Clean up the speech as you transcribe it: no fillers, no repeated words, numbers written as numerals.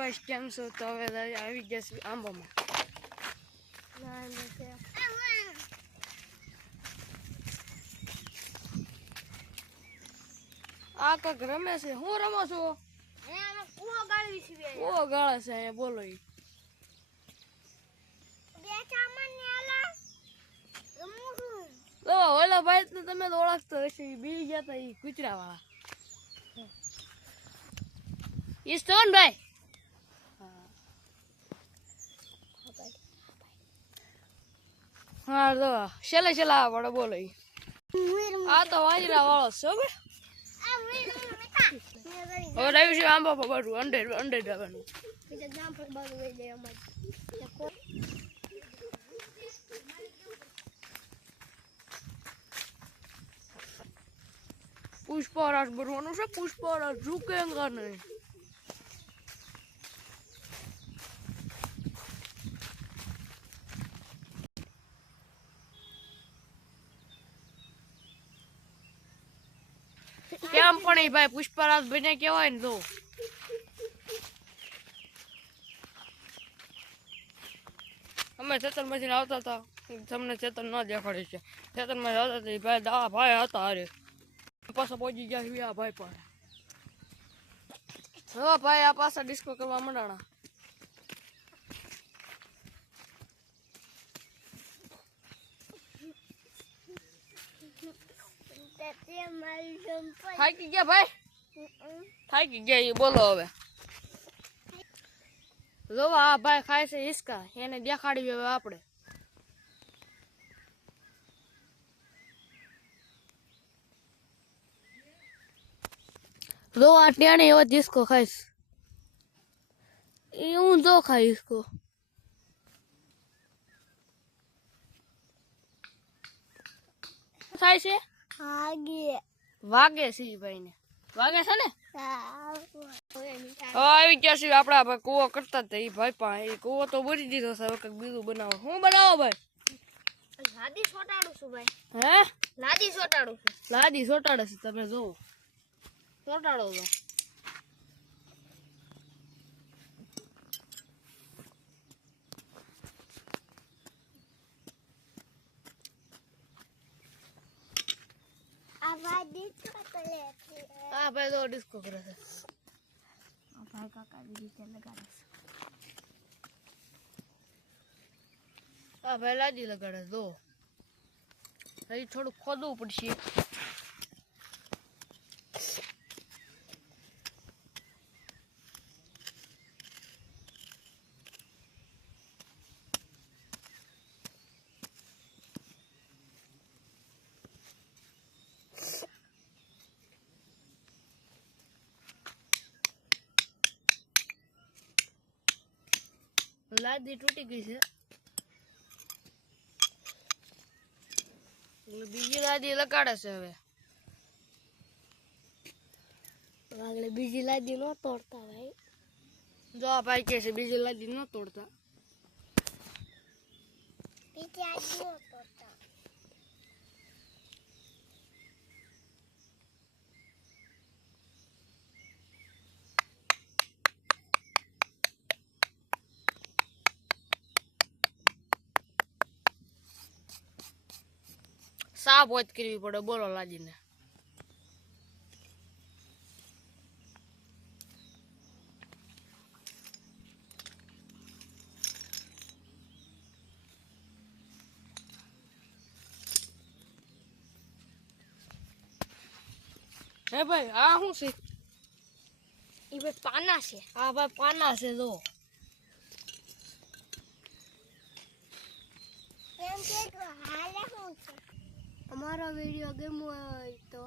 બસ કેમ છો? તો હવે આવી જશે આંબામાં. આ કઈક રમે છે. હું રમો છો? કુવો ગાળે છે. બોલો ઓલા ભાઈ તો તમે તો ઓળખતો હશે. બી ગયા તા ઈ કૂતરા વાળા. ઈ સ્ટોન ભાઈ. હા તો છેલ્લે પડે બોલો. આ તો વાંજરા વાળો છે હવે રહ્યું છે આંબા પર બધું અંડે જવાનું. પુષ્પરાજ બનવાનું છે. પુષ્પરાજ ઝુકેંગા નહીં. કેમ પણ એ ભાઈ પુષ્પરાજ બને કેવાય ને તો અમે ખેતરમાંથી આવતા હતા. તમને ખેતર ન દેખાડે છે. ખેતરમાં આવતા હતા ભાઈ દા ભાઈ હતા. અરે પાછા પહોંચી ગયા આ ભાઈ પણ. હવે ભાઈ આ પાછા ડિસ્કો કરવા માંડાણા. થાકી ગયા ભાઈ. થાકી ગયા એ બોલો હવે. જો આ ભાઈ ખાય છે હિસકા. એને દેખાડી હવે આપણે. જો આ ટેણે એવો ડિસ્કો ખાઈશ. એ હું જો ખાઈશ હિસકો. થાય છે વાગે છે ભાઈ ને. વાગે છે ને. આવી ગયા છે આપડા ભાઈ કુવો કરતા હતા. એ ભાઈ પણ એ કુવો તો ભરી દીધો છે. હવે કઈક બીજું બનાવો. હું બનાવો ભાઈ? લાદી સોટાડું છું ભાઈ. હે લાદી સોટાડું છું. લાદી સોટાડે છે. તમે જોવો સોટાડો તો. હા ભાઈ તો ડિસ્કો કરે છે. ભાઈ કાકા રીતે લગાડે છે. હા ભાઈ લાદી લગાડે દો. હજી થોડું ખોદવું પડશે. લાદી તૂટી ગઈ છે. બીજી લાદી લગાડે છે હવે. આગળ બીજી લાદી ન તોડતા ભાઈ. જો આ ભાઈ કે છે બીજી લાદી ન તોડતા. બીજી લાદી ન તોડતા. સાફ વાત કરવી પડે બોલો લાદીને. હે ભાઈ આ શું છે? એ ભાઈ પાના છે. હા ભાઈ પાના છે. જો અમારો વિડીયો ગમ્યો હોય તો